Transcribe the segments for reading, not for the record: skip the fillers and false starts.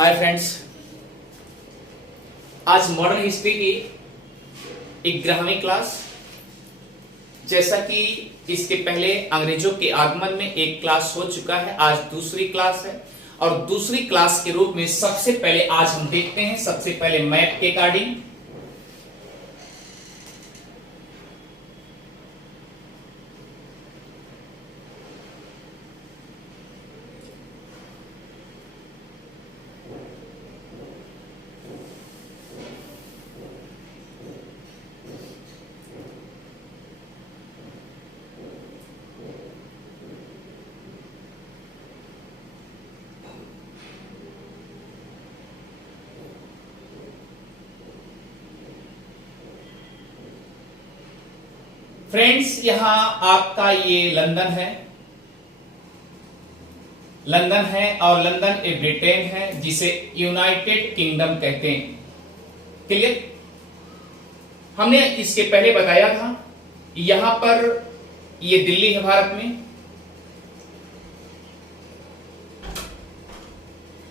Hi friends, आज modern history की 11वीं क्लास। जैसा कि इसके पहले अंग्रेजों के आगमन में एक क्लास हो चुका है, आज दूसरी क्लास है। और दूसरी क्लास के रूप में सबसे पहले आज हम देखते हैं सबसे पहले मैप के अकॉर्डिंग। फ्रेंड्स, यहां आपका ये लंदन है और लंदन एक ब्रिटेन है जिसे यूनाइटेड किंगडम कहते हैं। क्लियर? हमने इसके पहले बताया था यहां पर ये दिल्ली है भारत में,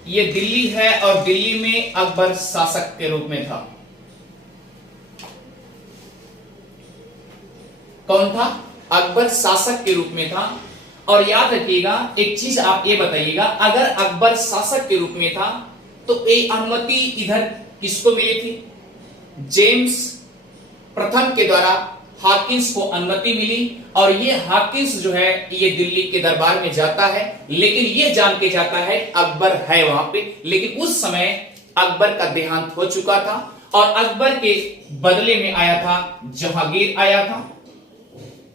ये दिल्ली है और दिल्ली में अकबर शासक के रूप में था। कौन था? अकबर शासक के रूप में था। और याद रखिएगा एक चीज, आप ये बताइएगा, अगर अकबर शासक के रूप में था तो ये अनुमति इधर किसको मिली थी? जेम्स प्रथम के द्वारा हाकिंस को अनुमति मिली। और ये हाकिंस जो है ये दिल्ली के दरबार में जाता है, लेकिन ये जान के जाता है अकबर है वहां पे। लेकिन उस समय अकबर का देहांत हो चुका था और अकबर के बदले में आया था जहांगीर आया था।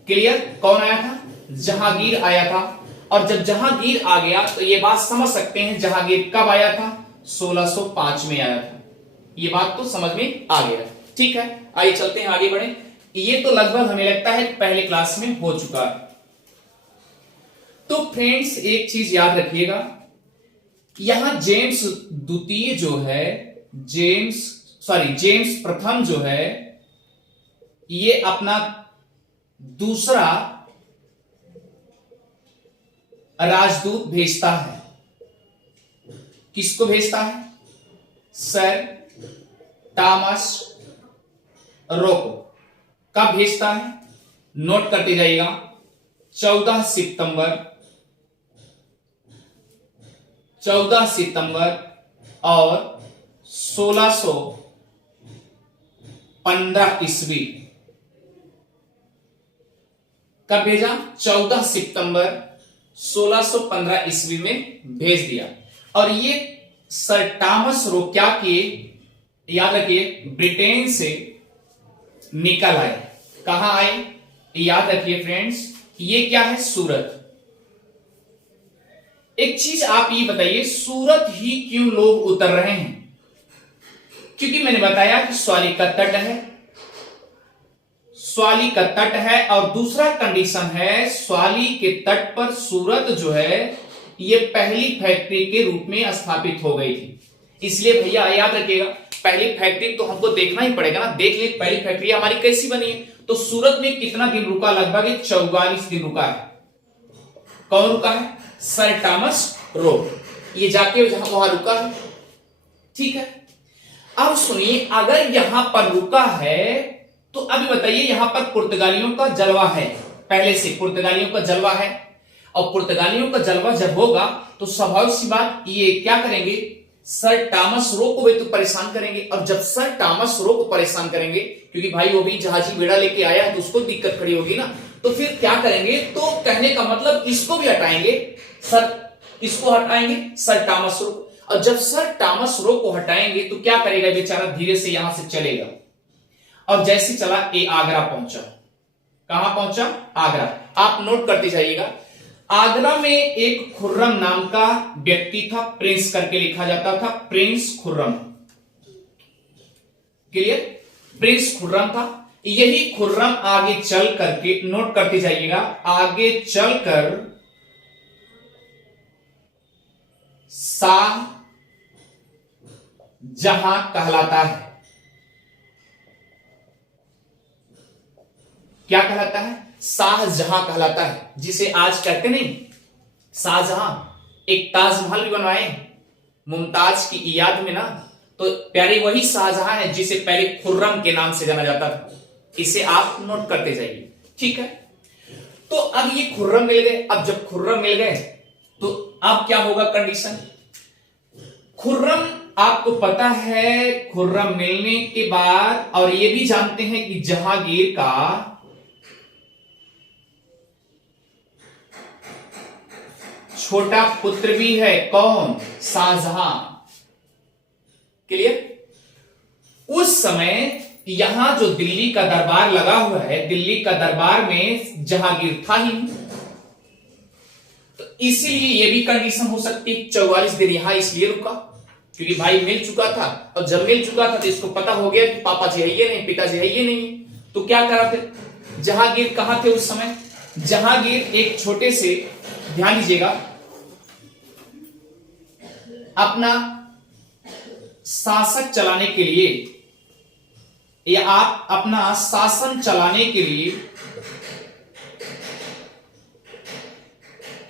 क्लियर? कौन आया था? जहांगीर आया था। और जब जहांगीर आ गया तो ये बात समझ सकते हैं जहांगीर कब आया था? 1605 में आया था। ये बात तो समझ में आ गया। ठीक है, आइए चलते हैं आगे बढ़े। ये तो लगभग हमें लगता है पहले क्लास में हो चुका है। तो फ्रेंड्स एक चीज याद रखिएगा, यहां जेम्स द्वितीय जो है, जेम्स प्रथम जो है, ये अपना दूसरा राजदूत भेजता है। किसको भेजता है? सर टॉमस रो को। कब भेजता है? नोट करते जाइएगा, 14 सितंबर और 1615 ईस्वी। कब भेजा? 14 सितंबर 1615 ईस्वी में भेज दिया। और ये सर टॉमस रो क्या किए? याद रखिए, ब्रिटेन से निकल आए। कहां आए? याद रखिए फ्रेंड्स, ये क्या है? सूरत। एक चीज आप ये बताइए, सूरत ही क्यों लोग उतर रहे हैं? क्योंकि मैंने बताया कि स्वाली का तट है और दूसरा कंडीशन है, स्वाली के तट पर सूरत जो है ये पहली फैक्ट्री के रूप में स्थापित हो गई थी। इसलिए भैया याद रखिएगा, पहली फैक्ट्री तो हमको देखना ही पड़ेगा ना। देख ले पहली फैक्ट्री हमारी कैसी बनी है। तो सूरत में कितना दिन रुका? लगभग 44 दिन रुका है। कौन रुका है? Sir Thomas Roe. ये जाके वहां रुका है। ठीक है, अब सुनिए, अगर यहां पर रुका है तो अभी बताइए, यहां पर पुर्तगालियों का जलवा है, पहले से पुर्तगालियों का जलवा है। और पुर्तगालियों का जलवा जब होगा तो स्वाभाविक सी बात, ये क्या करेंगे? सर टॉमस रो को भी तो परेशान करेंगे। और जब सर टॉमस रो को परेशान करेंगे, क्योंकि भाई वो भी जहाजी बेड़ा लेके आया है तो उसको दिक्कत खड़ी होगी ना, तो फिर क्या करेंगे? तो कहने का मतलब इसको भी हटाएंगे, इसको हटाएंगे सर टॉमस रो। और जब सर टॉमस रो को हटाएंगे तो क्या करेगा बेचारा? धीरे से यहां से चलेगा और जैसे चला ये आगरा पहुंचा। कहां पहुंचा? आगरा। आप नोट करते जाइएगा, आगरा में एक खुर्रम नाम का व्यक्ति था, प्रिंस करके लिखा जाता था, Prince Khurram. Clear? Prince Khurram था। यही खुर्रम आगे चल करके, नोट करते जाइएगा, आगे चलकर शाह जहां कहलाता है। क्या कहलाता है? शाहजहां कहलाता है, जिसे आज कहते नहीं शाहजहां। एक ताजमहल भी बनवाए, मुमताज की याद में ना, तो प्यारे वही शाहजहां है जिसे पहले खुर्रम के नाम से जाना जाता था। इसे आप नोट करते जाइए, ठीक है। तो अब ये खुर्रम मिल गए। अब जब खुर्रम मिल गए तो अब क्या होगा कंडीशन? खुर्रम, आपको पता है खुर्रम मिलने के बाद, और ये भी जानते हैं कि जहांगीर का छोटा पुत्र भी है, कौन? शाहजहां। क्लियर? उस समय यहां जो दिल्ली का दरबार लगा हुआ है, दिल्ली का दरबार में जहांगीर था ही, तो इसीलिए यह भी कंडीशन हो सकती है 44 दिन यहां इसलिए रुका क्योंकि भाई मिल चुका था, और जब मिल चुका था तो इसको पता हो गया कि पापा जी है ये नहीं, पिताजी है ये नहीं। तो क्या करा फिर? जहांगीर कहां थे उस समय? जहांगीर एक छोटे से, ध्यान दीजिएगा, अपना शासक चलाने के लिए, या आप अपना शासन चलाने के लिए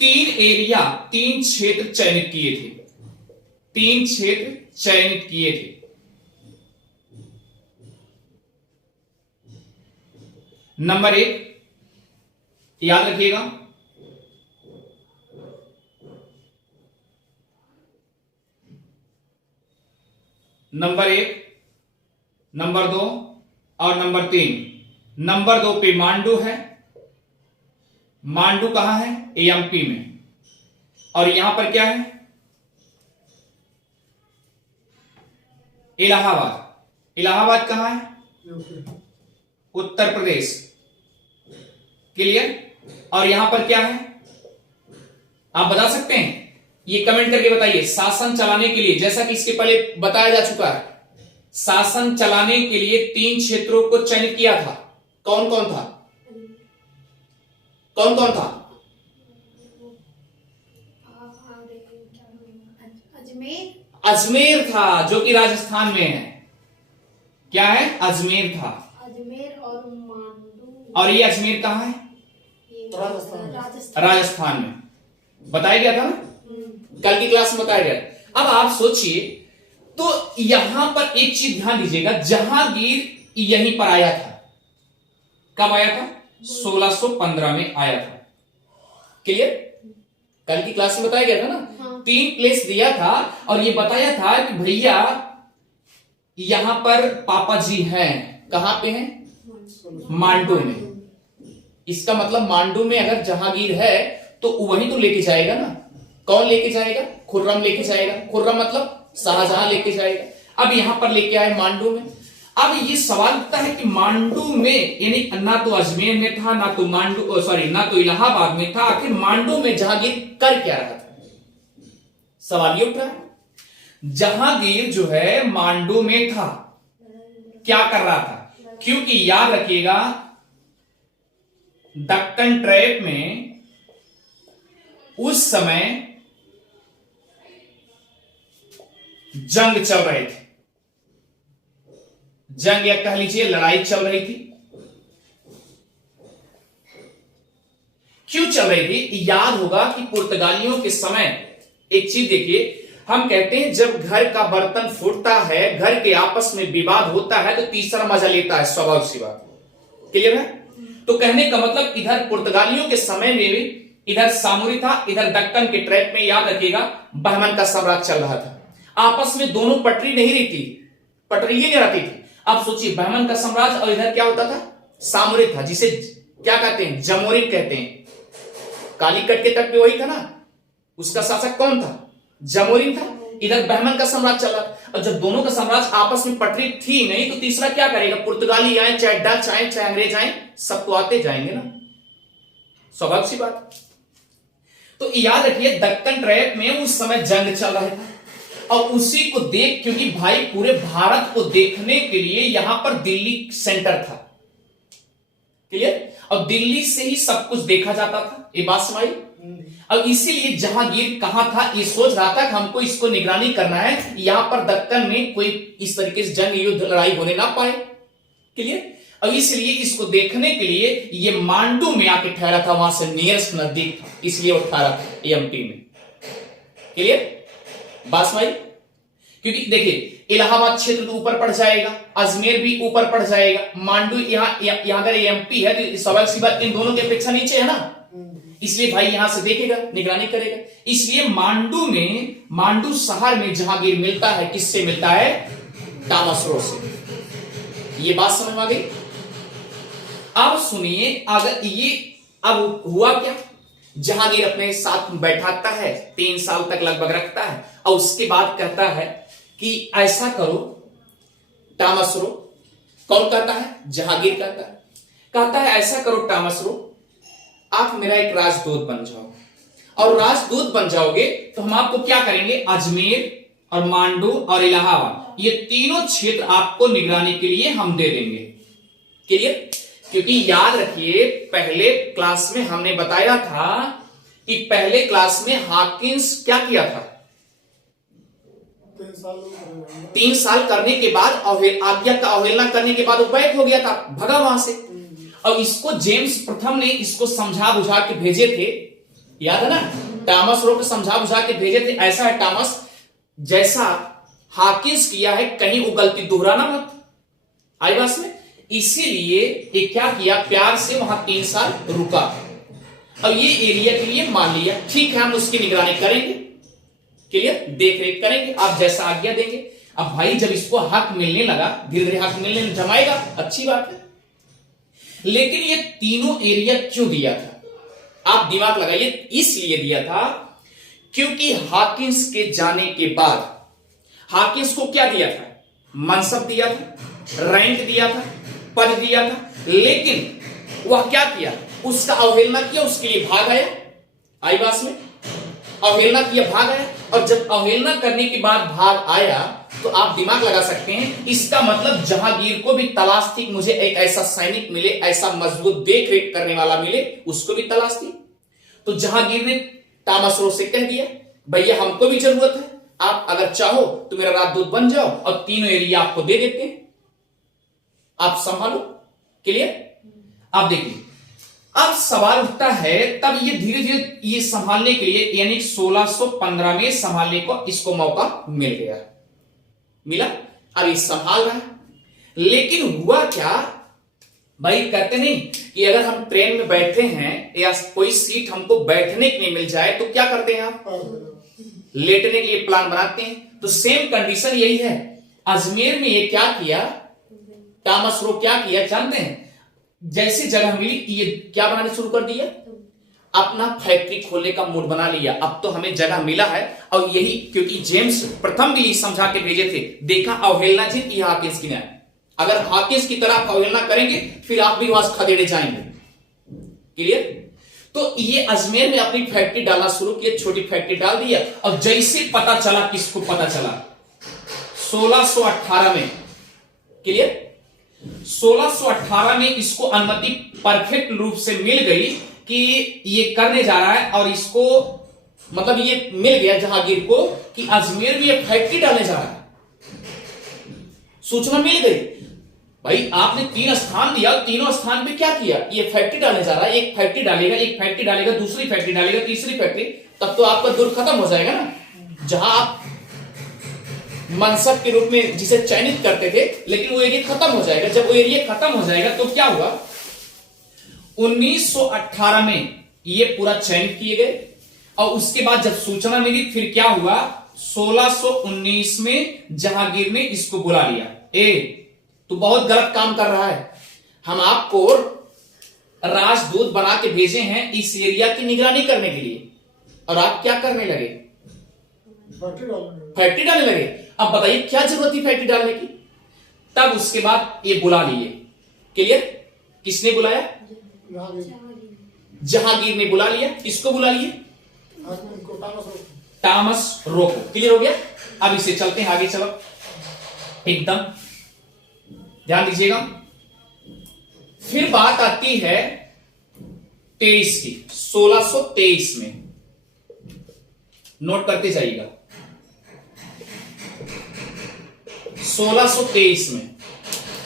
3 क्षेत्र चयनित किए थे। 3 क्षेत्र चयनित किए थे। नंबर 1, याद रखिएगा, नंबर 1, नंबर 2 और नंबर 3। नंबर 2 पे मांडू है। मांडू कहां है? एमपी में। और यहां पर क्या है? इलाहाबाद। इलाहाबाद कहां है? उत्तर प्रदेश। क्लियर? और यहां पर क्या है? आप बता सकते हैं? ये कमेंट करके बताइए। शासन चलाने के लिए, जैसा कि इसके पहले बताया जा चुका है, शासन चलाने के लिए 3 क्षेत्रों को चयनित किया था। कौन कौन था? कौन कौन था? अजमेर था, जो कि राजस्थान में है। क्या है? अजमेर था। अजमेर और मांडू। और ये अजमेर कहां है? राजस्थान में। बताया गया था ना, कल की क्लास में बताया गया। अब आप सोचिए, तो यहां पर एक चीज ध्यान दीजिएगा, जहांगीर यहीं पर आया था। कब आया था? 1615 में आया था। क्लियर? कल की क्लास में बताया गया था ना। हाँ। 3 प्लेस दिया था और ये बताया था कि भैया यहां पर पापा जी हैं। कहां पे हैं? मांडू में। इसका मतलब मांडू में अगर जहांगीर है तो वहीं तो लेके जाएगा ना। कौन लेके जाएगा? खुर्रम लेके जाएगा। खुर्रम मतलब शाहजहां लेके जाएगा। अब यहां पर लेके आए मांडू में। अब ये सवाल उठता है कि मांडू में, यानी ना तो अजमेर में था, ना तो मांडू, सॉरी, ना तो इलाहाबाद में था, आखिर मांडू में जहांगीर कर क्या रहा था? सवाल ये उठ रहा है। जहांगीर जो है मांडू में था, क्या कर रहा था? क्योंकि याद रखिएगा, दक्कन ट्रैप में उस समय जंग चल रहे थे। जंग या कह लीजिए लड़ाई चल रही थी। क्यों चल रही थी? याद होगा कि पुर्तगालियों के समय एक चीज देखिए, हम कहते हैं जब घर का बर्तन फूटता है, घर के आपस में विवाद होता है, तो तीसरा मजा लेता है, स्वाभाविक सी बात। क्लियर है? तो कहने का मतलब इधर पुर्तगालियों के समय में भी इधर सामूरी था, इधर दक्कन के ट्रैक में याद रखिएगा बहमन का साम्राज्य चल रहा था। आपस में दोनों पटरी नहीं रही थी, पटरी ही नहीं रहती थी। अब सोचिए, बहमन का साम्राज्य और इधर क्या होता था? सामूरी था, जिसे क्या कहते हैं? जमोरिन कहते हैं। कालीकट के तट पे वही था ना, उसका शासक कौन था? जमोरिन था। इधर बहमन का साम्राज्य चला, और जब दोनों का साम्राज्य आपस में पटरी थी नहीं, तो तीसरा क्या करेगा? पुर्तगाली आए, चाहे डच आए, चाहे अंग्रेज आए, सब तो आते जाएंगे ना, स्वाभाविक सी बात। तो याद रखिए, दक्कन ट्रैप में उस समय जंग चल रहा था, और उसी को देख, क्योंकि भाई पूरे भारत को देखने के लिए यहां पर दिल्ली सेंटर था। क्लियर? और दिल्ली से ही सब कुछ देखा जाता था। ये बात समझ? अब इसीलिए जहांगीर कहां था, ये सोच रहा था कि हमको इसको निगरानी करना है, यहां पर दक्कन में कोई इस तरीके से जंग युद्ध लड़ाई होने ना पाए। क्लियर? अब इसलिए इसको देखने के लिए ये मांडू में आके ठहरा था, वहां से नियरेस्ट नजदीक था, इसलिए वो ठहरा था एमपी में। क्लियर? बात समझ? क्योंकि देखिए इलाहाबाद क्षेत्र तो ऊपर पड़ जाएगा, अजमेर भी ऊपर पड़ जाएगा, मांडू यहाँ अगर एमपी है तो स्वाभाविक सी बात इन दोनों की अपेक्षा नीचे है ना, इसलिए भाई यहां से देखेगा, निगरानी करेगा। इसलिए मांडू शहर में जहांगीर मिलता है, किससे मिलता है? तामसरो से। ये बात समझ में आ गई? अब सुनिए, अगर ये अब हुआ क्या, जहांगीर अपने साथ बैठाता है, 3 साल तक लगभग रखता है, और उसके बाद कहता है कि ऐसा करो तामसरो। कौन कहता है? जहांगीर कहता है ऐसा करो तामसरो, आप मेरा एक राजदूत बन जाओ, और राजदूत बन जाओगे तो हम आपको क्या करेंगे, अजमेर और मांडू और इलाहाबाद ये तीनों क्षेत्र आपको निगरानी के लिए हम दे देंगे। क्लियर? क्योंकि याद रखिए पहले क्लास में हमने बताया था कि पहले क्लास में हाकिंस क्या किया था, 3 साल करने के बाद आज्ञा का अवहेलना करने के बाद वो बैक हो गया था, भगा वहां से। और इसको जेम्स प्रथम ने इसको समझा बुझा के भेजे थे, याद है ना, टॉमस रो को समझा बुझा के भेजे थे, ऐसा है टॉमस जैसा हाकिंस किया है कहीं वो गलती दोहराना मत। आई बात में? इसीलिए ये क्या किया, प्यार से वहां 3 साल रुका, और ये एरिया के लिए मान लिया ठीक है हम उसकी निगरानी करेंगे, क्लियर, देख रेख करेंगे, आप जैसा आज्ञा देंगे। अब भाई जब इसको हक मिलने लगा, धीरे धीरे हक मिलने जमाएगा, अच्छी बात है। लेकिन ये तीनों एरिया क्यों दिया था, आप दिमाग लगाइए, इसलिए दिया था क्योंकि हाकिंस के जाने के बाद हाकिंस को क्या दिया था, मनसब दिया था, रैंक दिया था, पद दिया था, लेकिन वह क्या किया, उसका अवहेलना किया, उसके लिए भाग आया। आई बात में? अवहेलना किया, भाग आया, और जब अवहेलना करने के बाद भाग आया तो आप दिमाग लगा सकते हैं, इसका मतलब जहांगीर को भी तलाश थी, मुझे एक ऐसा सैनिक मिले, ऐसा मजबूत देख रेख करने वाला मिले, उसको भी तलाश थी। तो जहांगीर ने तामसरो से कह दिया भैया हमको भी जरूरत है, आप अगर चाहो तो मेरा राजदूत बन जाओ और तीनों एरिया आपको दे देते हैं, आप संभालो। क्लियर? आप देखिए अब सवाल उठता है, तब ये धीरे धीरे ये संभालने के लिए यानी 1615 में संभालने को इसको मौका मिल गया, मिला, अब ये संभाल रहा है। लेकिन हुआ क्या भाई, कहते नहीं कि अगर हम ट्रेन में बैठे हैं या कोई सीट हमको बैठने के लिए मिल जाए तो क्या करते हैं, आप लेटने के लिए प्लान बनाते हैं। तो सेम कंडीशन यही है, अजमेर में ये क्या किया, तामसरो क्या किया जानते हैं, जैसी जगह मिली ये क्या बनाने शुरू कर दिया, अपना फैक्ट्री खोलने का मूड बना लिया। अब तो हमें जगह मिला है, और यही क्योंकि जेम्स प्रथम भी समझा के भेजे थे, देखा अवहेलना जी ये हाकिंस की है, अगर हाकिंस की तरह अवहेलना करेंगे फिर आप भी वहां खदेड़े जाएंगे। क्लियर? तो ये अजमेर में अपनी फैक्ट्री डालना शुरू किया, छोटी फैक्ट्री डाल दिया, और जैसे पता चला, किसको पता चला, 1618 में, क्लियर, 1618 में इसको अनुमति परफेक्ट रूप से मिल गई कि ये करने जा रहा है, और इसको मतलब ये मिल गया जहांगीर को कि अजमेर में ये फैक्ट्री डालने जा रहा है, सूचना मिल गई। भाई आपने 3 स्थान दिया, तीनों स्थान पे क्या किया, ये फैक्ट्री डालने जा रहा है, एक फैक्ट्री डालेगा, एक फैक्ट्री डालेगा, दूसरी फैक्ट्री डालेगा, तीसरी फैक्ट्री, तब तो आपका दूर खत्म हो जाएगा ना, जहां आप मनसब के रूप में जिसे चयनित करते थे, लेकिन वो एरिया खत्म हो जाएगा। जब वो एरिया खत्म हो जाएगा तो क्या हुआ, 1918 में ये पूरा चयनित किए गए, और उसके बाद जब सूचना मिली फिर क्या हुआ, 1619 में जहांगीर ने इसको बुला लिया, ए तू बहुत गलत काम कर रहा है, हम आपको राजदूत बना के भेजे हैं इस एरिया की निगरानी करने के लिए, और आप क्या करने लगे, फैक्ट्री डालने लगे। अब बताइए क्या जरूरत थी फैक्ट्री डालने की। तब उसके बाद ये बुला लिए, क्लियर, किसने बुलाया, जहांगीर ने बुला लिया, किसको बुला लिए, तामसरो को। क्लियर हो गया? अब इसे चलते हैं आगे, चलो एकदम ध्यान दीजिएगा। फिर बात आती है 23 की, 1623 में, नोट करते जाइएगा, 1623 में,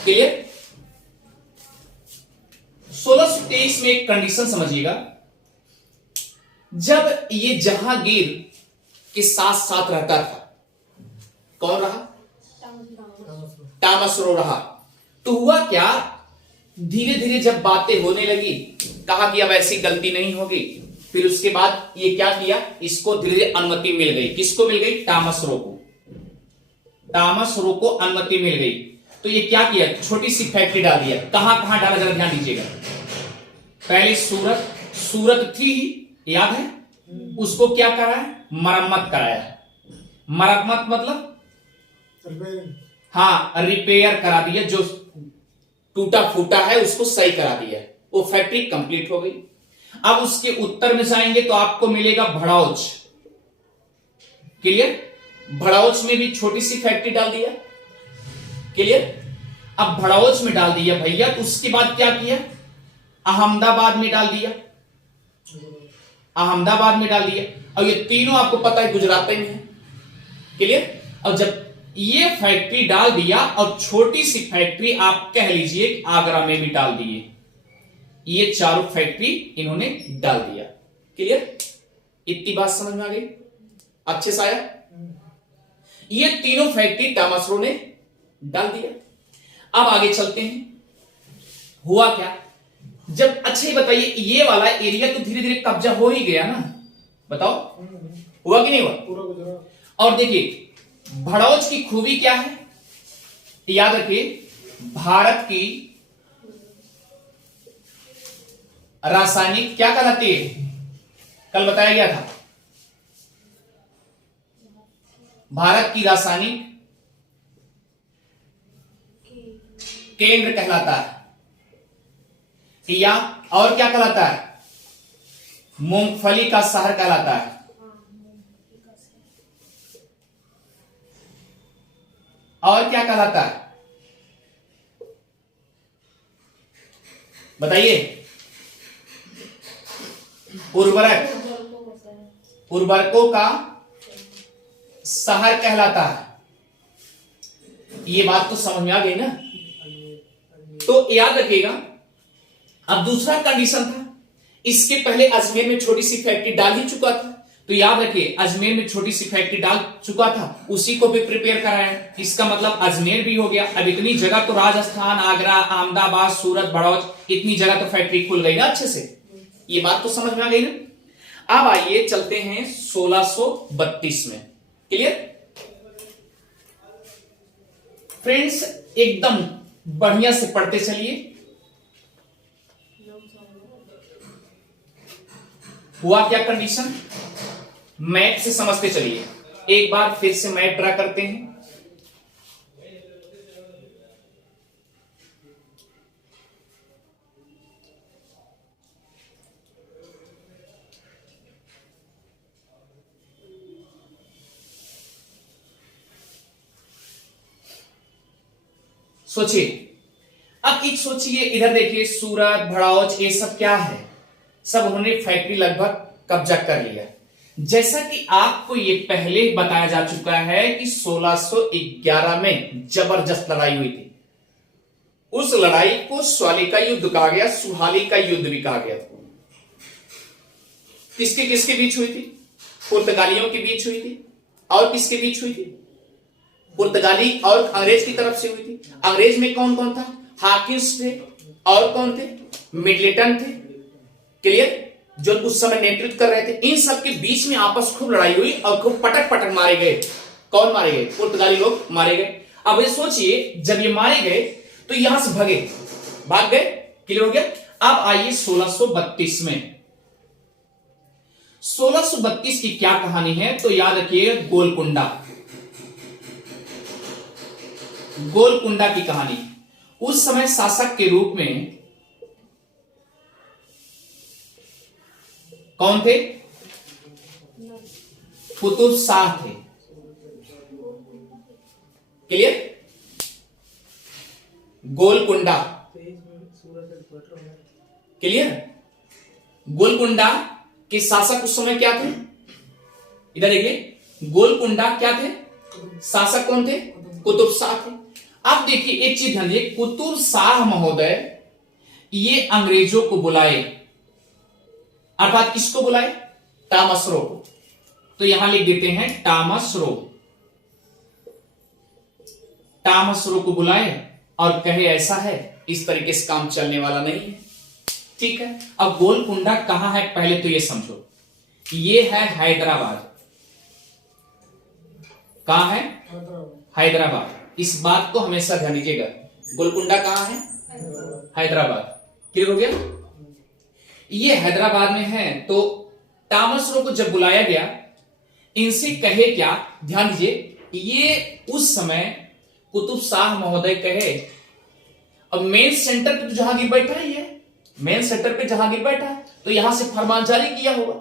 क्लियर, 1623 में एक कंडीशन समझिएगा, जब ये जहांगीर के साथ साथ रहता था, कौन रहा? टामस टॉमस रो रहा। तो हुआ क्या, धीरे धीरे जब बातें होने लगी, कहा कि अब ऐसी गलती नहीं होगी। फिर उसके बाद ये क्या किया, इसको धीरे धीरे अनुमति मिल गई। किसको मिल गई? टॉमस रो को। टॉमस रो को अनुमति मिल गई। तो ये क्या किया, छोटी सी फैक्ट्री डाल दिया। कहां कहां डाला, जरा ध्यान दीजिएगा। पहले सूरत, सूरत थी, याद है, उसको क्या कराया, मरम्मत कराया। मरम्मत मतलब हाँ, रिपेयर करा दिया, जो टूटा फूटा है उसको सही करा दिया। वो फैक्ट्री कंप्लीट हो गई। अब उसके उत्तर में जाएंगे तो आपको मिलेगा भड़ौच। क्लियर? भड़ौच में भी छोटी सी फैक्ट्री डाल दिया। क्लियर? अब भड़ौच में डाल दिया भैया, तो उसके बाद क्या किया, अहमदाबाद में डाल दिया। अहमदाबाद में डाल दिया। और ये तीनों आपको पता है गुजरात में है। क्लियर? और जब ये फैक्ट्री डाल दिया और छोटी सी फैक्ट्री आप कह लीजिए आगरा में भी डाल दिए। ये चारों फैक्ट्री इन्होंने डाल दिया। क्लियर? इतनी बात समझ में आ गई? अच्छे से आया? ये तीनों फैक्ट्री टॉमस रो ने डाल दिया। अब आगे चलते हैं। हुआ क्या, जब, अच्छा ये बताइए, ये वाला एरिया तो धीरे धीरे कब्जा हो ही गया ना, बताओ हुआ कि नहीं हुआ? पूरा गुजरात। और देखिए भड़ौच की खूबी क्या है, याद रखिए, भारत की रासायनिक क्या कहलाती है, कल बताया गया था, भारत की रासायनिक केंद्र कहलाता है, या और क्या कहलाता है, मूंगफली का शहर कहलाता है। और क्या कहलाता है, बताइए? उर्वरक, उर्वरकों का शहर कहलाता है। ये बात तो समझ में आ गई ना? तो याद रखिएगा। अब दूसरा कंडीशन था, इसके पहले अजमेर में छोटी सी फैक्ट्री डाल ही चुका था, तो याद रखिए अजमेर में छोटी सी फैक्ट्री डाल चुका था, उसी को भी प्रिपेयर कराया। इसका मतलब अजमेर भी हो गया। अब इतनी जगह तो, राजस्थान, आगरा, अहमदाबाद, सूरत, भड़ौच, इतनी जगह तो फैक्ट्री खुल गई ना अच्छे से। ये बात तो समझ में आ गई ना? अब आइए चलते हैं 1632 में। Clear friends? एकदम बढ़िया से पढ़ते चलिए। हुआ क्या कंडीशन, मैप से समझते चलिए। एक बार फिर से मैप ड्रा करते हैं। सोचिए, अब एक सोचिए, इधर देखिए सूरत, भड़ौच, ये सब क्या है, सब उन्होंने फैक्ट्री लगभग कब्जा कर लिया। जैसा कि आपको ये पहले बताया जा चुका है कि 1611 में जबरदस्त लड़ाई हुई थी। उस लड़ाई को स्वाली का युद्ध कहा गया, सुहाली का युद्ध भी कहा गया। किसके किसके बीच हुई थी? पुर्तगालियों के बीच हुई थी। और किसके बीच हुई थी? पुर्तगाली और अंग्रेज की तरफ से हुई थी। अंग्रेज में कौन कौन था? हाकिंस थे, और कौन थे? मिडलेटन थे। क्लियर? जो उस समय नेतृत्व कर रहे थे। इन सब के बीच में आपस खूब लड़ाई हुई और खूब पटक पटक मारे गए। कौन मारे गए? पुर्तगाली लोग मारे गए। अब ये सोचिए, जब ये मारे गए तो यहां से भागे, भाग गए। क्लियर हो गया? अब आइए 1632 में। 1632 की क्या कहानी है, तो याद रखिए गोलकुंडा, गोलकुंडा की कहानी। उस समय शासक के रूप में कौन थे? कुतुब शाह थे। क्लियर? गोलकुंडा, क्लियर? गोलकुंडा के शासक उस समय क्या थे? इधर देखिए, गोलकुंडा क्या थे? शासक कौन थे? कुतुब शाह थे। अब देखिए एक चीज ध्यान दीजिए, कुतुब शाह महोदय ये अंग्रेजों को बुलाए, अर्थात किसको बुलाए? टॉमस रो को। तो यहां लिख देते हैं टॉमस रो। तामसरो को बुलाए और कहे ऐसा है, इस तरीके से काम चलने वाला नहीं है। ठीक है, अब गोलकुंडा कहां है पहले तो ये समझो। ये है हैदराबाद। कहां है? हैदराबाद। इस बात को हमेशा ध्यान दीजिएगा, गोलकुंडा कहां है? हैदराबाद। क्लियर हो गया? ये हैदराबाद में है। तो तामसरो को जब बुलाया गया, इनसे कहे क्या, ध्यान दीजिए, ये उस समय कुतुब शाह महोदय कहे। अब मेन सेंटर पे तो जहांगीर बैठा ही है, मेन सेंटर पे जहांगीर बैठा है, तो यहां से फरमान जारी किया होगा।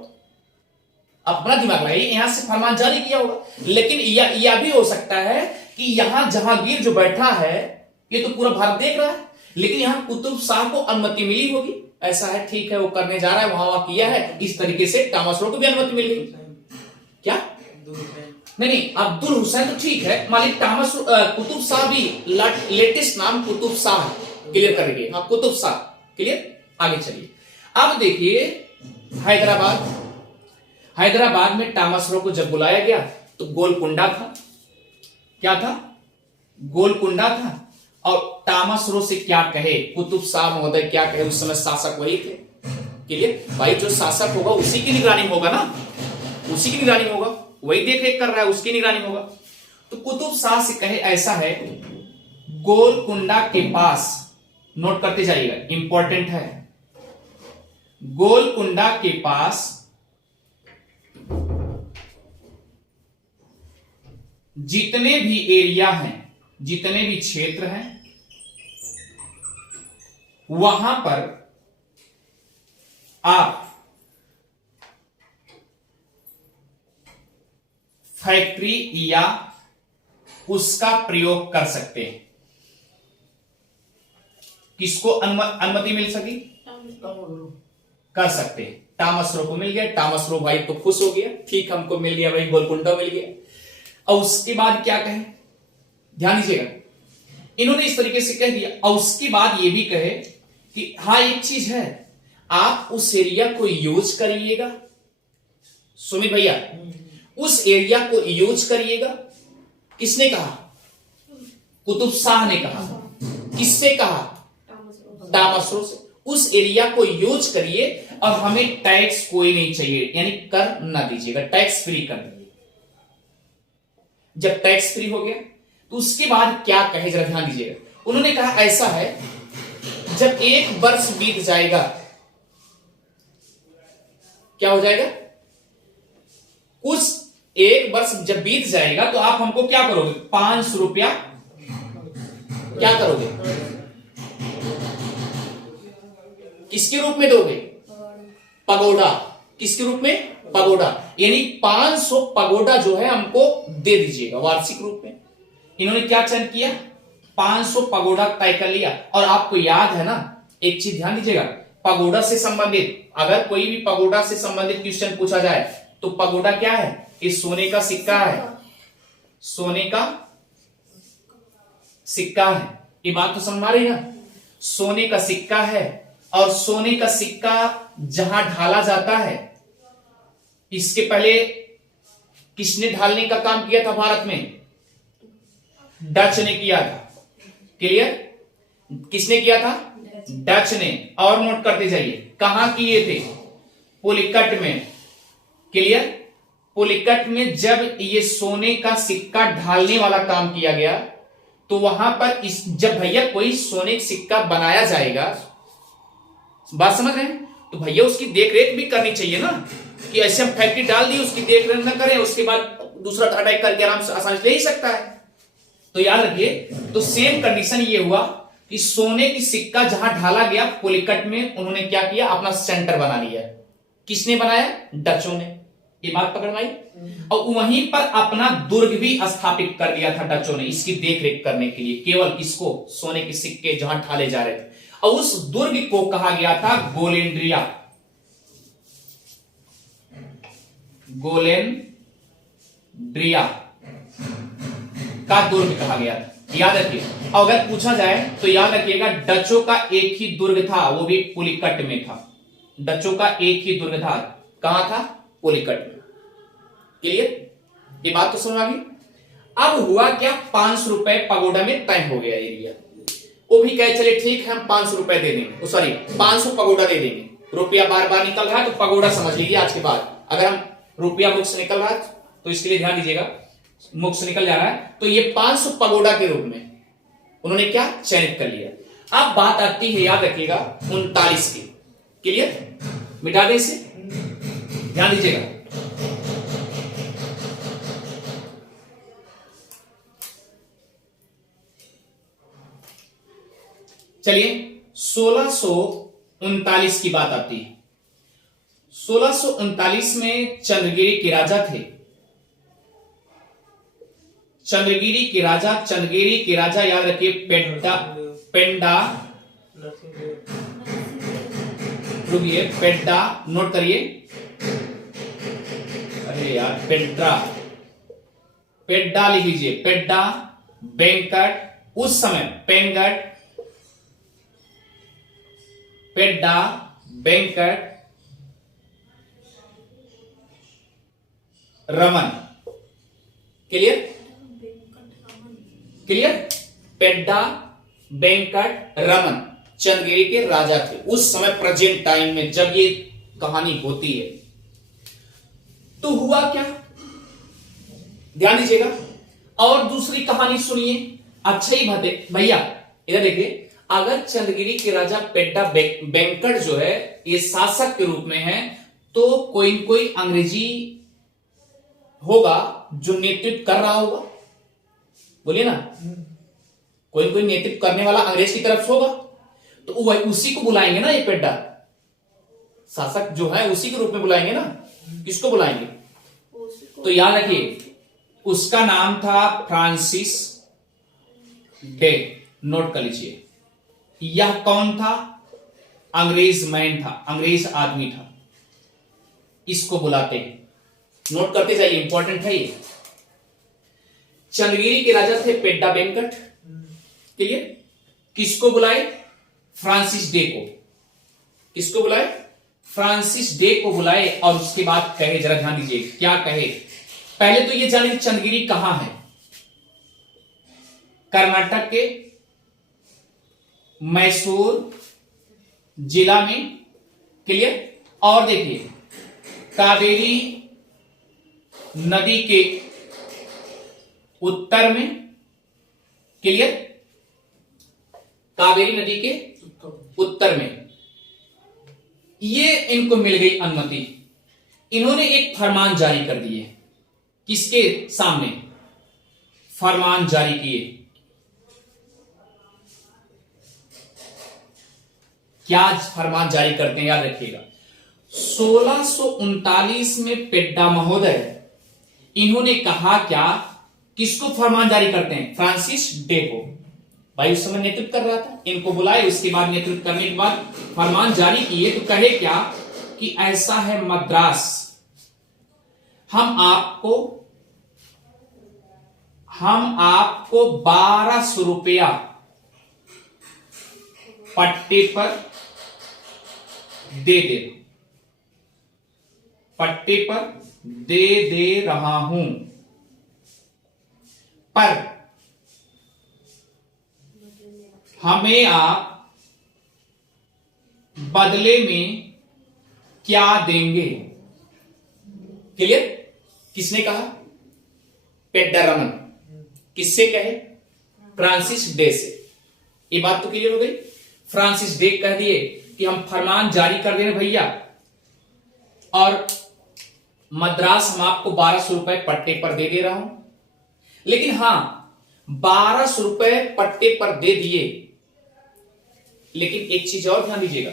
अपना दिमाग लगाइए, यहां से फरमान जारी किया होगा। लेकिन यह भी हो सकता है कि यहां जहांगीर जो बैठा है, ये तो पूरा भारत देख रहा है, लेकिन यहां कुतुब शाह को अनुमति मिली होगी, ऐसा है, ठीक है, वो करने जा रहा है, वहां किया है, इस तरीके से तामसरो को भी अनुमति मिल गई। क्या? नहीं, अब्दुल हुसैन तो ठीक है, मालिक कुतुब शाह भी लेटेस्ट नाम कुतुब शाह, क्लियर करेंगे। हाँ, कुतुब शाह, क्लियर। आगे चलिए, अब देखिए हैदराबाद में तामसरो को जब बुलाया गया तो गोलकुंडा था। क्या था? गोलकुंडा था। और तामसरो से क्या कहे, कुतुब शाह महोदय क्या कहे, उस समय शासक वही थे। क्लियर भाई, जो शासक होगा उसी की निगरानी होगा ना, उसी की निगरानी होगा, वही देख रेख कर रहा है, उसकी निगरानी होगा। तो कुतुब शाह से कहे ऐसा है, गोलकुंडा के पास, नोट करते जाइएगा, इंपॉर्टेंट है, गोलकुंडा के पास जितने भी एरिया हैं, जितने भी क्षेत्र हैं, वहां पर आप फैक्ट्री या उसका प्रयोग कर सकते हैं। किसको अनुमति मिल सकी? कर सकते हैं। तामसरो को मिल गया, तामसरो भाई तो खुश हो गया, ठीक, हमको मिल गया भाई, गोलकुंडा मिल गया। और उसके बाद क्या कहे, ध्यान दीजिएगा, इन्होंने इस तरीके से कह दिया। और उसके बाद ये भी कहे कि हाँ, एक चीज है, आप उस एरिया को यूज करिएगा। सुमित भैया, उस एरिया को यूज करिएगा। किसने कहा? कुतुब शाह ने कहा। किससे कहा? तामसरो से। उस एरिया को यूज करिए और हमें टैक्स कोई नहीं चाहिए, यानी कर ना दीजिएगा, टैक्स फ्री कर दीजिए। जब टैक्स फ्री हो गया तो उसके बाद क्या कहे, जरा ध्यान दीजिएगा। उन्होंने कहा ऐसा है, जब 1 वर्ष बीत जाएगा, क्या हो जाएगा? उस 1 वर्ष जब बीत जाएगा तो आप हमको क्या करोगे? 500 रुपया क्या करोगे? किसके रूप में दोगे? पगोडा। किसके रूप में? पगोडा। यानी 500 पगोडा जो है हमको दे दीजिएगा वार्षिक रूप में। इन्होंने क्या चयन किया? 500 पगोडा तय कर लिया। और आपको याद है ना, एक चीज ध्यान दीजिएगा, पगोडा से संबंधित अगर कोई भी पगोडा से संबंधित क्वेश्चन पूछा जाए तो पगोडा क्या है? ये सोने का सिक्का है, सोने का सिक्का है। ये बात तो समझ रही ना, सोने का सिक्का है। और सोने का सिक्का जहां ढाला जाता है, इसके पहले किसने ढालने का काम किया था भारत में? डच ने किया था। क्लियर? किसने किया था? डच ने। और नोट करते जाइए, कहां किए थे? पुलिकट में। क्लियर? पुलिकट में जब ये सोने का सिक्का ढालने वाला काम किया गया तो वहां पर जब भैया कोई सोने का सिक्का बनाया जाएगा, बात समझ रहे हैं, तो भैया उसकी देखरेख भी करनी चाहिए ना, कि ऐसे हम फैक्ट्री डाल दी, उसकी देखरेख न करें, उसके बाद दूसरा अटैक करके आराम से आसानी से ले ही सकता है। तो याद रखिए, तो सेम कंडीशन ये हुआ कि सोने की सिक्का जहां ढाला गया पुलिकट में, उन्होंने क्या किया? अपना सेंटर बना लिया। किसने बनाया? डचों ने। ये बात पकड़ में आई। और वहीं पर अपना दुर्ग भी स्थापित कर दिया था डचों ने, इसकी देखरेख करने के लिए, केवल इसको, सोने के सिक्के जहां ढाले जा रहे थे। और उस दुर्ग को कहा गया था गोलेंड्रिया। गोलेंड्रिया का दुर्ग कहा गया था, याद रखिए। अगर पूछा जाए तो याद रखिएगा, डचों का एक ही दुर्ग था, वो भी पुलिकट में था। डचों का एक ही दुर्ग था, कहां था? पुलिकट में। क्लियर? ये बात तो समझ आ गई। अब हुआ क्या, 500 रुपए पगोडा में तय हो गया एरिया। वो भी कहे चले ठीक है हम 500 रुपए दे देंगे, सॉरी 500 पगोडा दे देंगे। रुपया बार बार निकल रहा है तो पगोडा समझ लीजिए आज के बाद। अगर हम रुपया मुख से निकल रहा है तो इसके लिए ध्यान दीजिएगा, मुख से निकल जा रहा है तो ये 500 पगोडा के रूप में उन्होंने क्या चयनित कर लिया। अब बात आती है, याद रखिएगा, 39 की। क्लियर, मिटा दें इसे, ध्यान दीजिएगा। चलिए 1639 की बात आती है। 1639 में चंद्रगिरी के राजा थे, चंद्रगिरी के राजा याद रखिए पेंडा, रुकिए, पेड्डा नोट करिए, अरे यार पेड्डा लिख लीजिए, पेड्डा वेंकट, उस समय पेड्डा वेंकट रमन। क्लियर, पेड्डा वेंकट रमन चंद्रगिरी के राजा थे उस समय, प्रेजेंट टाइम में जब ये कहानी होती है। तो हुआ क्या, ध्यान दीजिएगा। और दूसरी कहानी सुनिए, अच्छा ही भैया इधर देखिए। अगर चंद्रगिरी के राजा पेड्डा वेंकट जो है ये शासक के रूप में है, तो कोई न कोई अंग्रेजी होगा जो नेतृत्व कर रहा होगा, बोलिए ना, कोई न कोई नेतृत्व करने वाला अंग्रेज की तरफ से होगा, तो वही उसी को बुलाएंगे ना, ये पेड्डा शासक जो है उसी के रूप में बुलाएंगे ना। किसको बुलाएंगे, तो याद रखिए उसका नाम था फ्रांसिस डे, नोट कर लीजिए। यह कौन था, अंग्रेज मैन था, अंग्रेज आदमी था, इसको बुलाते हैं, नोट करते जाइए, इंपॉर्टेंट है ये। चंद्रगिरी के राजा थे पेड्डा वेंकट, क्लियर। किसको बुलाए, फ्रांसिस डे को, किसको बुलाए, फ्रांसिस डे को बुलाए। और उसके बाद कहे, जरा ध्यान दीजिए क्या कहे। पहले तो ये जाने चंद्रगिरी कहां है, कर्नाटक के मैसूर जिला में, क्लियर। और देखिए कावेरी नदी के उत्तर में, क्लियर, कावेरी नदी के उत्तर में ये इनको मिल गई अनुमति। इन्होंने एक फरमान जारी कर दिए, किसके सामने, फरमान जारी किए, क्या फरमान जारी करते हैं, याद रखिएगा। 1639 में पेड्डा महोदय इन्होंने कहा क्या, किसको फरमान जारी करते हैं, फ्रांसिस डे को, भाई उस समय नेतृत्व कर रहा था, इनको बुलाए, उसके बाद नेतृत्व करने के बाद फरमान जारी किए। तो कहे क्या कि ऐसा है मद्रास, हम आपको 1200 रुपया पट्टे पर दे रहा हूं, पर हमें आप बदले में क्या देंगे, क्लियर। किसने कहा, पेड्डा रमन, किससे कहे, फ्रांसिस डे से। ये बात तो क्लियर हो गई। फ्रांसिस डे कह दिए कि हम फरमान जारी कर दें भैया, और मद्रास हम आपको 1200 रुपए पट्टे पर दे रहा हूं। लेकिन हां 1200 रुपए पट्टे पर दे दिए, लेकिन एक चीज और ध्यान दीजिएगा,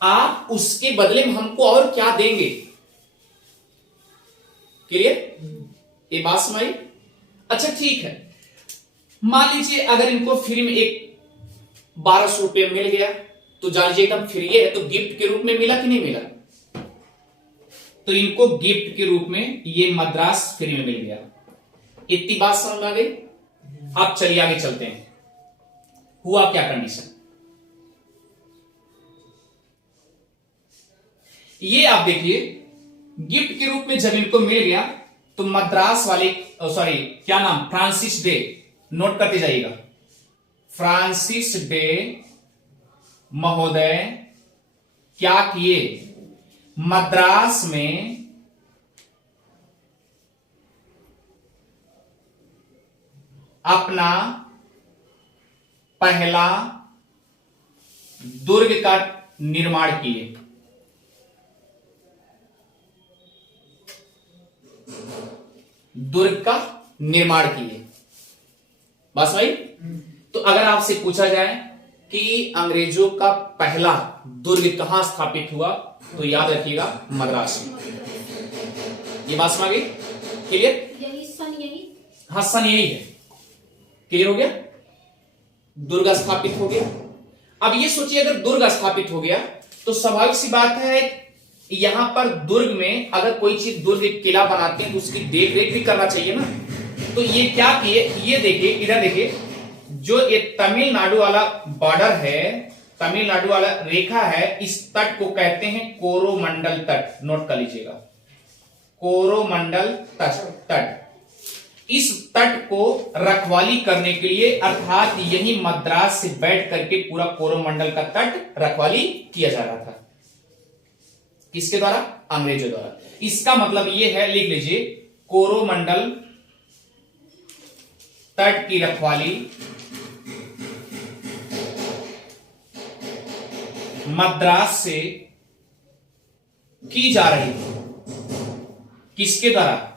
आप उसके बदले में हमको और क्या देंगे, क्लियर, ये बात समझ। अच्छा ठीक है, मान लीजिए अगर इनको फ्री में एक 1200 रुपये मिल गया, तो जान लीजिए एकदम फ्री है, तो गिफ्ट के रूप में मिला कि नहीं मिला, तो इनको गिफ्ट के रूप में ये मद्रास फ्री में मिल गया। इतनी बात समझ में आ गई। अब चलिए आगे चलते हैं, हुआ क्या कंडीशन, ये आप देखिए। गिफ्ट के रूप में जब इनको मिल गया, तो मद्रास वाले सॉरी क्या नाम, फ्रांसिस डे, नोट करते जाइएगा। फ्रांसिस डे महोदय क्या किए, मद्रास में अपना पहला दुर्ग का निर्माण किए। दुर्ग का निर्माण किए, बस भाई। तो अगर आपसे पूछा जाए कि अंग्रेजों का पहला दुर्ग कहां स्थापित हुआ, तो याद रखिएगा मद्रास में। ये बात समझ गई, क्लियर? यही सन यही हाँ सन यही है, क्लियर हो गया। दुर्ग स्थापित हो गया। अब ये सोचिए अगर दुर्ग स्थापित हो गया तो स्वाभाविक सी बात है यहां पर दुर्ग में अगर कोई चीज दुर्ग एक किला बनाते हैं तो उसकी देख रेख भी करना चाहिए ना। तो ये क्या किए, ये देखिए इधर देखिए, जो ये तमिलनाडु वाला बॉर्डर है, तमिलनाडु वाला रेखा है, इस तट को कहते हैं कोरोमंडल तट, नोट कर लीजिएगा, कोरोमंडल तट। इस तट को रखवाली करने के लिए अर्थात यही मद्रास से बैठ करके पूरा कोरोमंडल का तट रखवाली किया जा रहा था। किसके द्वारा? अंग्रेजों द्वारा। इसका मतलब यह है, लिख लीजिए, कोरोमंडल तट की रखवाली मद्रास से की जा रही थी। किसके द्वारा?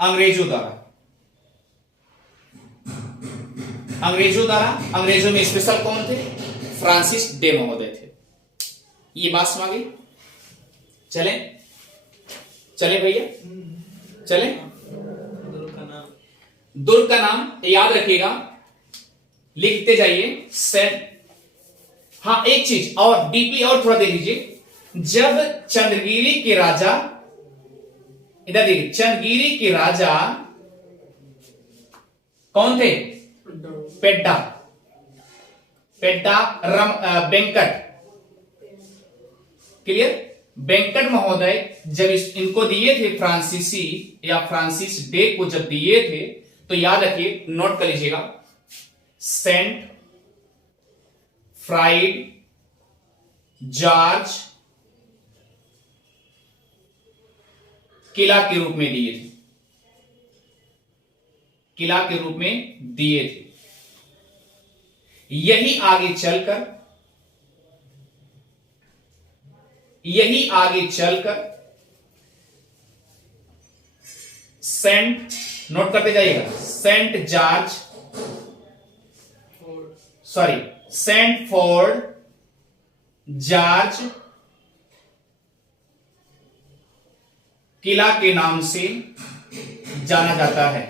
अंग्रेजों द्वारा। अंग्रेजों द्वारा। अंग्रेजों में स्पेशल कौन थे? फ्रांसिस डे महोदय थे। ये बात समझ गई? चले चले भैया, चले। दुर्ग का नाम याद रखिएगा, लिखते जाइए। सेंट, हाँ एक चीज और डीपली और थोड़ा देख लीजिए। जब चंद्रगिरी के राजा, इधर देखिए, चंद्रगिरी के राजा कौन थे? पेड्डा, पेड्डा वेंकट, क्लियर? वेंकट महोदय जब इनको दिए थे, फ्रांसीसी या फ्रांसिस डे को जब दिए थे, तो याद रखिए, नोट कर लीजिएगा, सेंट फ्राइड जॉर्ज किला के रूप में दिए थे, किला के रूप में दिए थे। यही आगे चलकर सेंट, नोट करते जाइएगा, saint George, sorry saint fort George किला के नाम से जाना जाता है।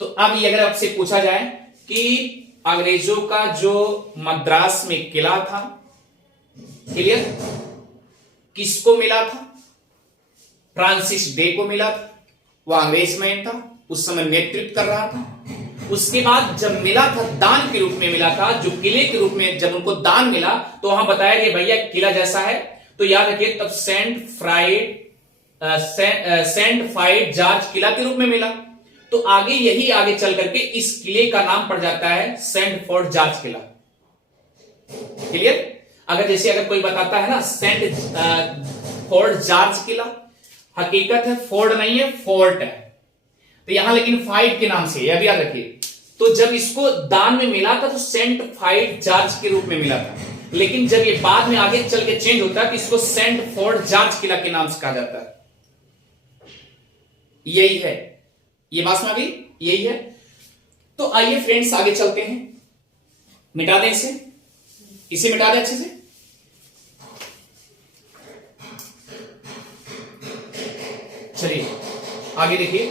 तो अब ये अगर आपसे पूछा जाए कि अंग्रेजों का जो मद्रास में किला था, क्लियर, किसको मिला था? फ्रांसिस डे को मिला था। वह अंग्रेज मैन था, उस समय नेतृत्व कर रहा था। उसके बाद जब मिला था, दान के रूप में मिला था, जो किले के रूप में जब उनको दान मिला, तो वहां बताया गया भैया किला जैसा है, तो याद रखिए तब सेंट फ्राइड जॉर्ज किला के रूप में मिला। तो आगे यही आगे चल करके इस किले का नाम पड़ जाता है सेंट फोर्ट जॉर्ज किला, क्लियर? अगर जैसे अगर कोई बताता है ना सेंट फोर्ट जॉर्ज किला, हकीकत है फोर्ड नहीं है, फोर्ट है, तो यहां लेकिन फाइट के नाम से, यह भी याद रखिए। तो जब इसको दान में मिला था तो सेंट फाइट जॉर्ज के रूप में मिला था, लेकिन जब ये बाद में आगे चल के चेंज होता है तो इसको सेंट फोर्ट जॉर्ज किला के नाम से कहा जाता है। यही है, ये बात समझ गई? यही है। तो आइए फ्रेंड्स आगे चलते हैं, मिटा दें इसे मिटा दें अच्छे से। चलिए आगे देखिए,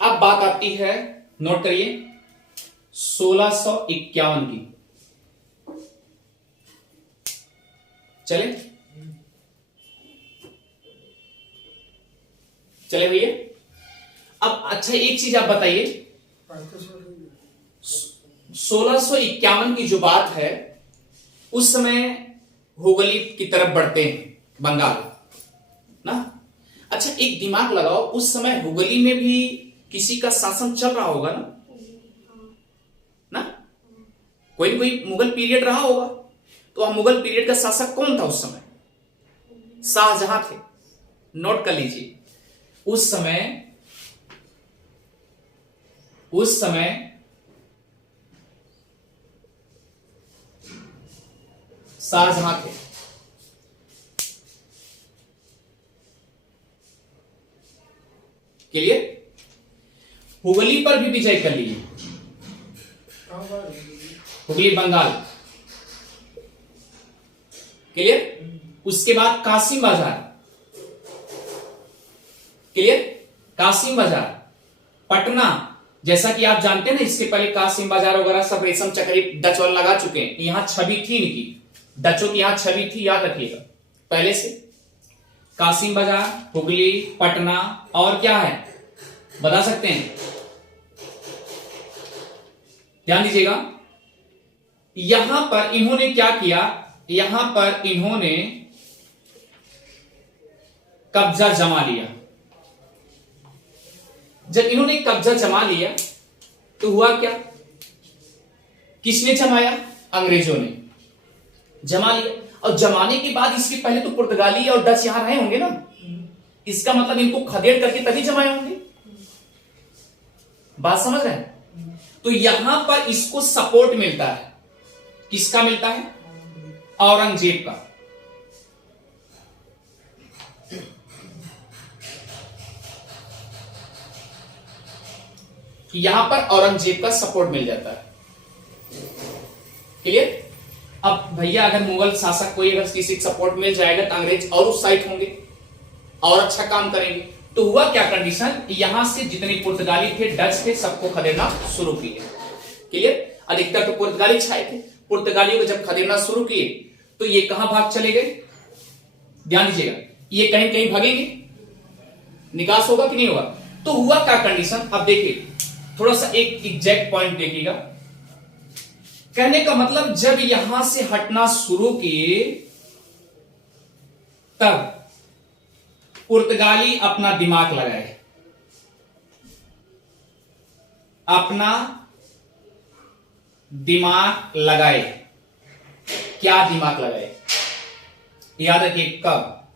अब बात आती है, नोट करिए, 1651 की। चले चले भैया, अब अच्छा एक चीज आप बताइए, 1651 की जो बात है, उस समय हुगली की तरफ बढ़ते हैं बंगाल ना। अच्छा एक दिमाग लगाओ, उस समय हुगली में भी किसी का शासन चल रहा होगा ना, कोई मुगल पीरियड रहा होगा। तो वह मुगल पीरियड का शासक कौन था उस समय? शाहजहां थे। नोट कर लीजिए, उस समय शाहजहां थे। क्लियर? हुगली पर भी विजय कर लिए, हुगली बंगाल। क्लियर? उसके बाद कासिम बाजार। क्लियर? कासिम बाजार, पटना, जैसा कि आप जानते हैं ना, इसके पहले कासिम बाजार वगैरह सब रेशम चक्री डच वाले लगा चुके हैं। यहां छवि थी इनकी, डचों की यहां छवि थी, याद रखिएगा पहले से। कासिम बाजार, हुगली, पटना, और क्या है बता सकते हैं? ध्यान दीजिएगा, यहां पर इन्होंने क्या किया, यहां पर इन्होंने कब्जा जमा लिया। जब इन्होंने कब्जा जमा लिया तो हुआ क्या? किसने जमाया? अंग्रेजों ने जमा लिया। और जमाने के बाद इसके पहले तो पुर्तगाली और डच यहां रहे होंगे ना, इसका मतलब इनको खदेड़ करके तभी जमाए होंगे। बात समझ रहे हैं? तो यहां पर इसको सपोर्ट मिलता है, किसका मिलता है? औरंगजेब का। यहां पर औरंगजेब का सपोर्ट मिल जाता है। क्लियर? अब भैया अगर मुगल शासक कोई अगर किसी का सपोर्ट मिल जाएगा तो अंग्रेज और उत्साहित होंगे और अच्छा काम करेंगे। तो हुआ क्या कंडीशन, यहां से जितने पुर्तगाली थे, डच थे, सबको खदेड़ना शुरू किए। क्लियर? अधिकतर तो पुर्तगाली छाए थे। पुर्तगालियों को जब खदेड़ना शुरू किए तो ये कहां भाग चले गए? ध्यान दीजिएगा, ये कहीं कहीं भागेंगे, निकास होगा कि नहीं होगा। तो हुआ क्या कंडीशन, अब देखिए थोड़ा सा एक एग्जैक्ट पॉइंट देखिएगा। कहने का मतलब जब यहां से हटना शुरू किए तब पुर्तगाली अपना दिमाग लगाए, अपना दिमाग लगाए। क्या दिमाग लगाए? याद रखिए कब?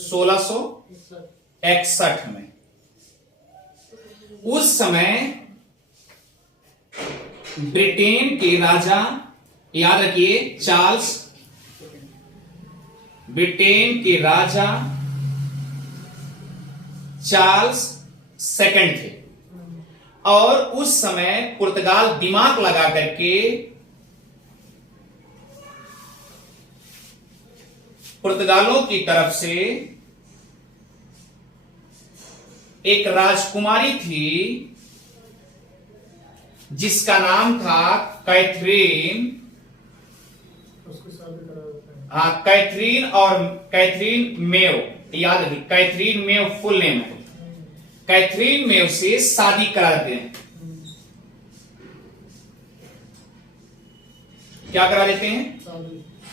1661 में। उस समय ब्रिटेन के राजा, याद रखिए चार्ल्स, ब्रिटेन के राजा चार्ल्स सेकंड थे। और उस समय पुर्तगाल दिमाग लगा करके पुर्तगालों की तरफ से एक राजकुमारी थी जिसका नाम था कैथरीन। हाँ, कैथरीन और कैथरीन मेव, याद रखिए कैथरीन मेव फुल नेम है। कैथरीन मेव से शादी करा देते हैं। क्या करा देते हैं?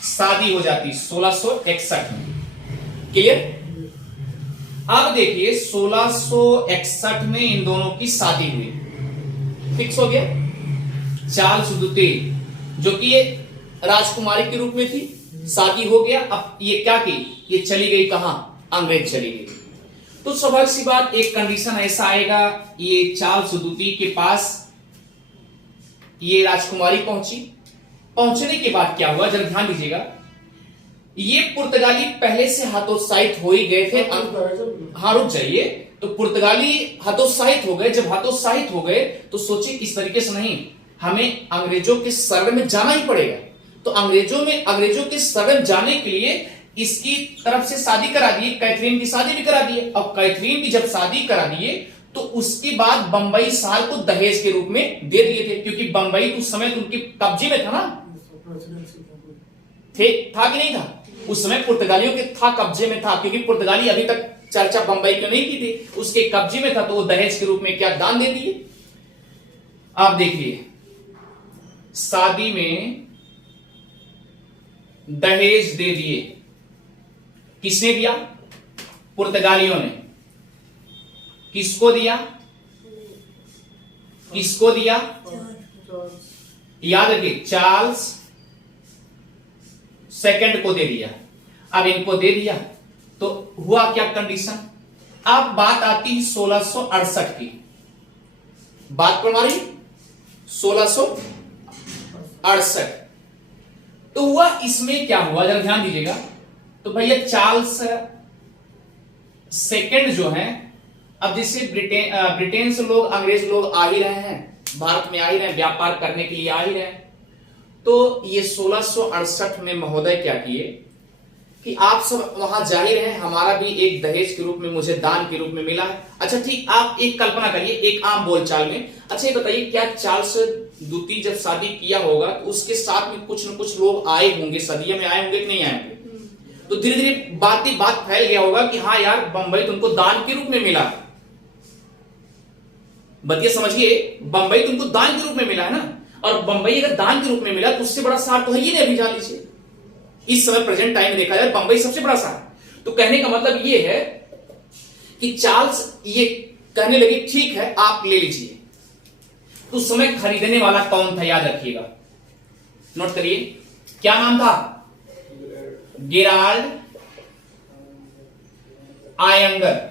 शादी हो जाती 1661 में। क्लियर? अब देखिए 1661 में इन दोनों की शादी हुई, फिक्स हो गया। चार्ल्स द्वितीय जो कि ये राजकुमारी के रूप में थी, शादी हो गया। अब ये क्या की, ये चली गई कहां? अंग्रेज चली गई। तो स्वाभाविक सी बात, एक कंडीशन ऐसा आएगा, ये चार्ल्स द्वितीय के पास ये राजकुमारी पहुंची। पहुंचने के बाद क्या हुआ, जरा ध्यान दीजिएगा। ये पुर्तगाली पहले से हतोत्साहित हो ही गए थे। हाँ रुक जाइए। तो पुर्तगाली हतोत्साहित हो गए। जब हतोत्साहित हो गए तो सोचे इस तरीके से नहीं, हमें अंग्रेजों के शरण में जाना ही पड़ेगा। तो अंग्रेजों के शरण जाने के लिए इसकी तरफ से शादी करा दी, कैथरीन की शादी भी करा दी। अब कैथरीन की जब शादी करा दिए तो उसके बाद बंबई शहर को दहेज के रूप में दे दिए थे, क्योंकि बंबई उस समय उनके कब्जे में था ना, था कि नहीं था? उस समय पुर्तगालियों के था, कब्जे में था, क्योंकि पुर्तगाली अभी तक चर्चा बंबई क्यों नहीं की थी? उसके कब्जे में था तो वो दहेज के रूप में क्या दान दे दिए। आप देखिए, शादी में दहेज दे दिए, किसने दिया? पुर्तगालियों ने। किसको दिया? किसको दिया? याद रखिए, चार्ल्स सेकंड को दे दिया। अब इनको दे दिया तो हुआ क्या कंडीशन? अब बात आती है 1668 की। बात कौन आ रही? 1668। तो हुआ, इसमें क्या हुआ जरा ध्यान दीजिएगा। तो भैया चार्ल्स सेकंड जो है, अब जैसे ब्रिटेन से लोग, अंग्रेज लोग आ ही रहे हैं, भारत में आ ही रहे हैं, व्यापार करने के लिए आ ही रहे हैं। तो ये 1668 में महोदय क्या किए कि आप सब वहां जा ही रहे हैं, हमारा भी एक दहेज के रूप में, मुझे दान के रूप में मिला है। अच्छा ठीक, आप एक कल्पना करिए एक आम बोलचाल में। अच्छा ये बताइए, क्या चार्ल्स द्वितीय जब शादी किया होगा तो उसके साथ में कुछ न कुछ लोग आए होंगे, सदिया में आए होंगे कि नहीं आए होंगे? तो धीरे धीरे बात फैल गया होगा कि हाँ यार, बंबई तुमको दान के रूप में मिला है। बतिया समझिए, बंबई तुमको दान के रूप में मिला है ना। और बंबई अगर दान के रूप में मिला तो उससे बड़ा शहर तो है ही नहीं। अभी जान लीजिए, इस समय प्रेजेंट टाइम में देखा जाए बंबई सबसे बड़ा शहर। तो कहने का मतलब ये है कि चार्ल्स ये कहने लगे ठीक है आप ले लीजिए। तो उस समय खरीदने वाला कौन था याद रखिएगा, नोट करिए, क्या नाम था? गेराल्ड आयंगर।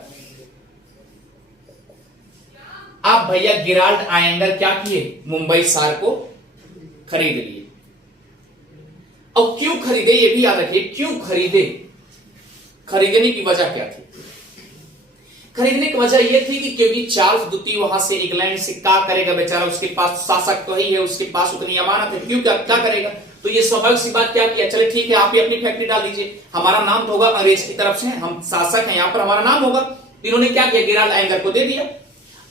अब भैया गेराल्ड आयंगर क्या किए? मुंबई शहर को खरीद लिए। अब क्यों खरीदे ये भी याद रखिए, क्यों खरीदे? खरीदने की वजह क्या थी? खरीदने की वजह यह थी कि क्योंकि चार्ल्स द्वितीय वहां से इंग्लैंड से क्या करेगा बेचारा, उसके पास शासक तो ही है, उसके पास उतनी अमानत है, क्यों क्या करेगा? तो ये स्वाभाविक सी बात क्या किया, चले ठीक है आप ही अपनी फैक्ट्री डाल दीजिए, हमारा नाम तो होगा, अंग्रेज की तरफ से हम शासक हैं, यहां पर हमारा नाम होगा। तो इन्होंने क्या किया, गेराल्ड आयंगर को दे दिया।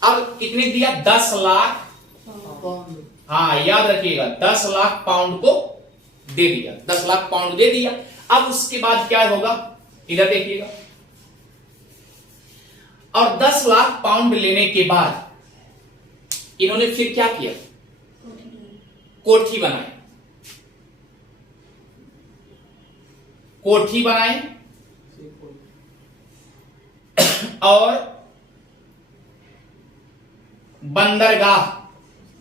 अब कितने दिया? 10 लाख, हाँ याद रखिएगा, 10 लाख पाउंड को दे दिया, 10 लाख पाउंड दे दिया। अब उसके बाद क्या होगा, इधर देखिएगा। और 10 लाख पाउंड लेने के बाद इन्होंने फिर क्या किया? कोठी बनाए, कोठी बनाए और बंदरगाह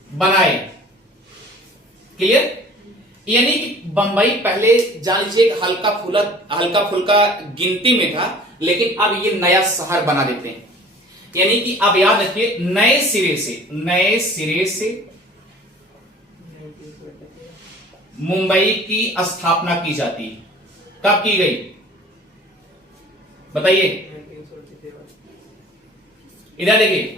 बनाए। क्लियर? यानी कि बंबई पहले जान लीजिए हल्का फुल्का गिनती में था, लेकिन अब ये नया शहर बना देते हैं। यानी कि अब याद रखिए, नए सिरे से मुंबई की स्थापना की जाती है। कब की गई बताइए? इधर देखिए,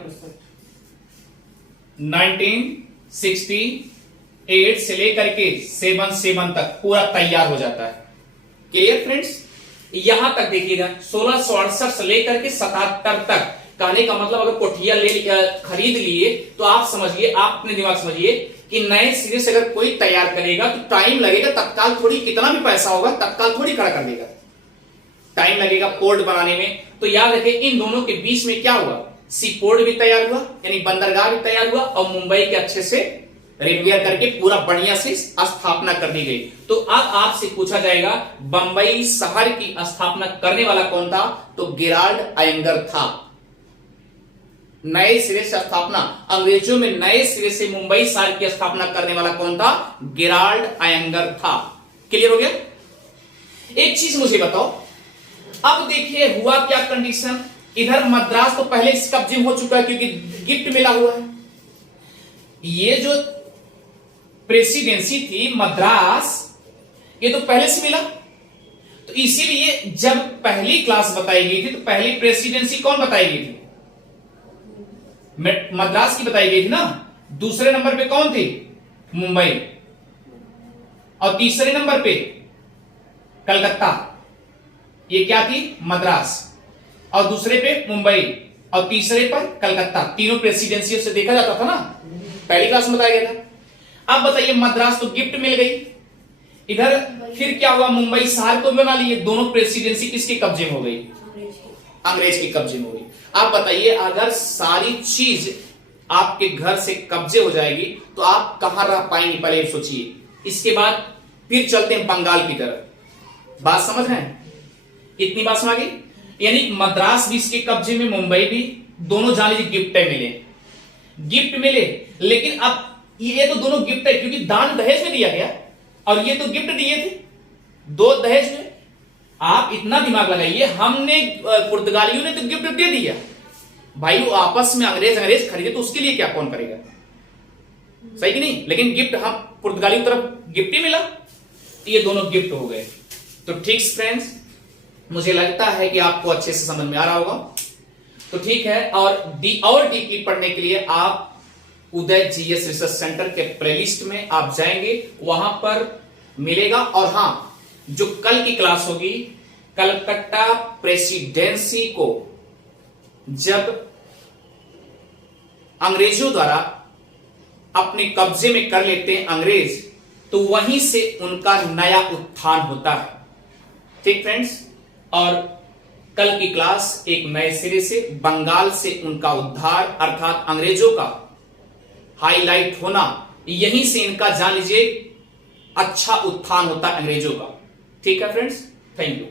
1968 से लेकर के 77 तक पूरा तैयार हो जाता है। Clear friends? यहां तक देखिएगा 1668 से लेकर के 77 तक। कहने का मतलब अगर कोठिया खरीद लिए तो आप समझिए, आप अपने दिमाग समझिए कि नए सिरे से अगर कोई तैयार करेगा तो टाइम लगेगा, तत्काल थोड़ी, कितना भी पैसा होगा तत्काल थोड़ी खड़ा कर देगा, टाइम लगेगा पोर्ट बनाने में। तो याद रखें, इन दोनों के बीच में क्या हुआ, सी पोर्ट भी तैयार हुआ, यानी बंदरगाह भी तैयार हुआ, और मुंबई के अच्छे से रिपेयर करके पूरा बढ़िया से स्थापना कर दी गई। तो अब आपसे पूछा जाएगा बंबई शहर की स्थापना करने वाला कौन था? तो गेराल्ड आयंगर था। नए सिरे से स्थापना, अंग्रेजों में नए सिरे से मुंबई शहर की स्थापना करने वाला कौन था? गेराल्ड आयंगर था। क्लियर हो गया? एक चीज मुझे बताओ, अब देखिए हुआ क्या कंडीशन। इधर मद्रास तो पहले से कब्जे में हो चुका है क्योंकि गिफ्ट मिला हुआ है। ये जो प्रेसिडेंसी थी मद्रास, ये तो पहले से मिला। तो इसीलिए जब पहली क्लास बताई गई थी तो पहली प्रेसिडेंसी कौन बताई गई थी? मद्रास की बताई गई थी ना। दूसरे नंबर पे कौन थी? मुंबई। और तीसरे नंबर पे कलकत्ता। ये क्या थी? मद्रास। और दूसरे पे मुंबई और तीसरे पर कलकत्ता। तीनों प्रेसिडेंसियों से देखा जाता था ना, पहली क्लास में बताया गया था। अब बताइए, मद्रास तो गिफ्ट मिल गई, इधर फिर क्या हुआ? मुंबई शहर को बना लिए। दोनों प्रेसिडेंसी किसके कब्जे में हो गई? अंग्रेज के कब्जे में होगी। आप बताइए, अगर सारी चीज आपके घर से कब्जे हो जाएगी तो आप कहां रह पाएंगे, पहले सोचिए। इसके बाद फिर चलते हैं बंगाल की तरफ। बात समझ रहे हैं? इतनी बात समझ गई? यानी मद्रास भी इसके कब्जे में, मुंबई भी, दोनों जान लीजिए गिफ्ट मिले। लेकिन अब ये तो दोनों गिफ्ट है क्योंकि दान दहेज में दिया गया, और ये तो गिफ्ट दिए थे, दो दहेज में। आप इतना दिमाग लगाइए, हमने पुर्तगालियों ने तो गिफ्ट दे दिया भाई, वो आपस में अंग्रेज खरीदे तो उसके लिए क्या कौन करेगा, सही कि नहीं? लेकिन गिफ्ट हम पुर्तगालियों की तरफ गिफ्ट ही मिला, ये दोनों गिफ्ट हो गए। तो ठीक फ्रेंड्स, मुझे लगता है कि आपको अच्छे से समझ में आ रहा होगा। तो ठीक है, और डीपली पढ़ने के लिए आप उदय जीएस रिसर्च सेंटर के प्लेलिस्ट में आप जाएंगे, वहां पर मिलेगा। और हां, जो कल की क्लास होगी, कलकत्ता प्रेसिडेंसी को जब अंग्रेजों द्वारा अपने कब्जे में कर लेते हैं अंग्रेज, तो वहीं से उनका नया उत्थान होता है। ठीक फ्रेंड्स, और कल की क्लास एक नए सिरे से बंगाल से उनका उद्धार अर्थात अंग्रेजों का हाईलाइट होना, यहीं से इनका जान लीजिए अच्छा उत्थान होता है अंग्रेजों का। ठीक है फ्रेंड्स, थैंक यू।